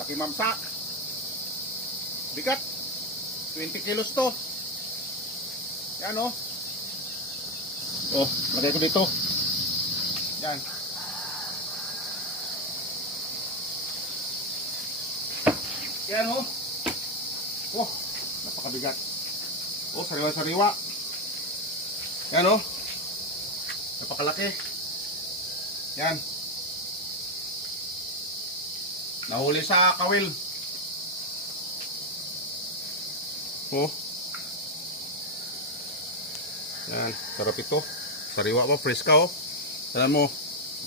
Laki mamsa. Bigat. 20 kilos to. Yan oh. Oh, lagay ko dito. Yan. Yan oh. Oh, napakabigat. Oh, sariwa-sariwa. Yan oh. Napakalaki. Yan. Nahuli sa kawil. Oh. Yan, sarap ito. Sariwa mo, fresh ka oh. Alam mo,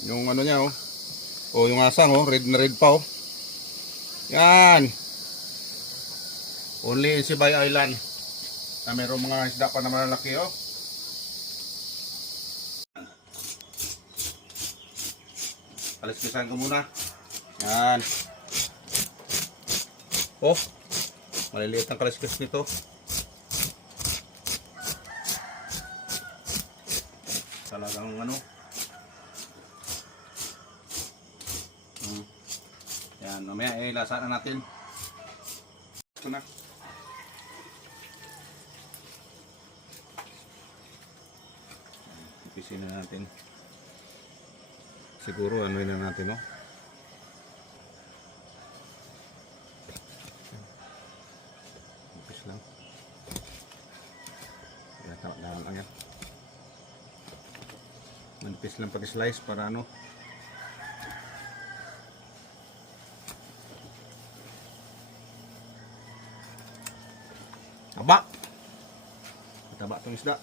yung ano niya oh. Oh, yung asang oh, red na red pa oh. Yan. Only in Sibay Island. Na mayroong mga isda pa na malalaki oh. Kaliskisan ko muna. Yan. Oh. Maliliit ang kaliskis nito. Talagang ano. Hmm. Yan, mamaya eh, lasa na natin. Ito na. Ipisin na natin. Siguro ano na natin, no? Ipis lang. Yan, tama dahan lang yan. Manipis lang pag-slice para ano. Taba! Taba itong isda.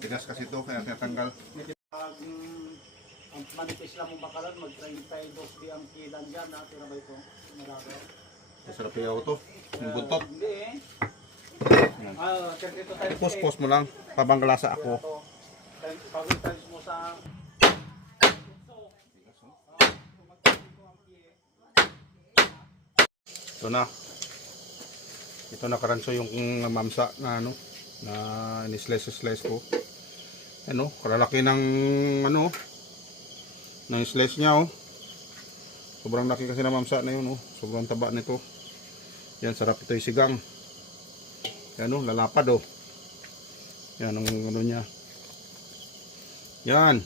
Tigas kasi ito, kaya tinatanggal. Pag mm, ang manipis lang mong bakalan, mag-32 di ang kilan dyan, natira ba ito? Malagaw. Masarap yung to. Yung buntot. Hindi eh. Yan. Ah, 32 times Ipos-pos mo lang, pabanglasa ako. Pag times mo sa... Ito na. Ito na karanso yung mamsa na ano, na ni-slice-slice ko. Ano, kalalaki ng ano, ng slice niya oh. Sobrang laki kasi na mamsa na yun oh. Sobrang taba nito. Yan, sarap ito yung sigang. Yan oh, lalapad oh. Yan ang ano niya. Yan.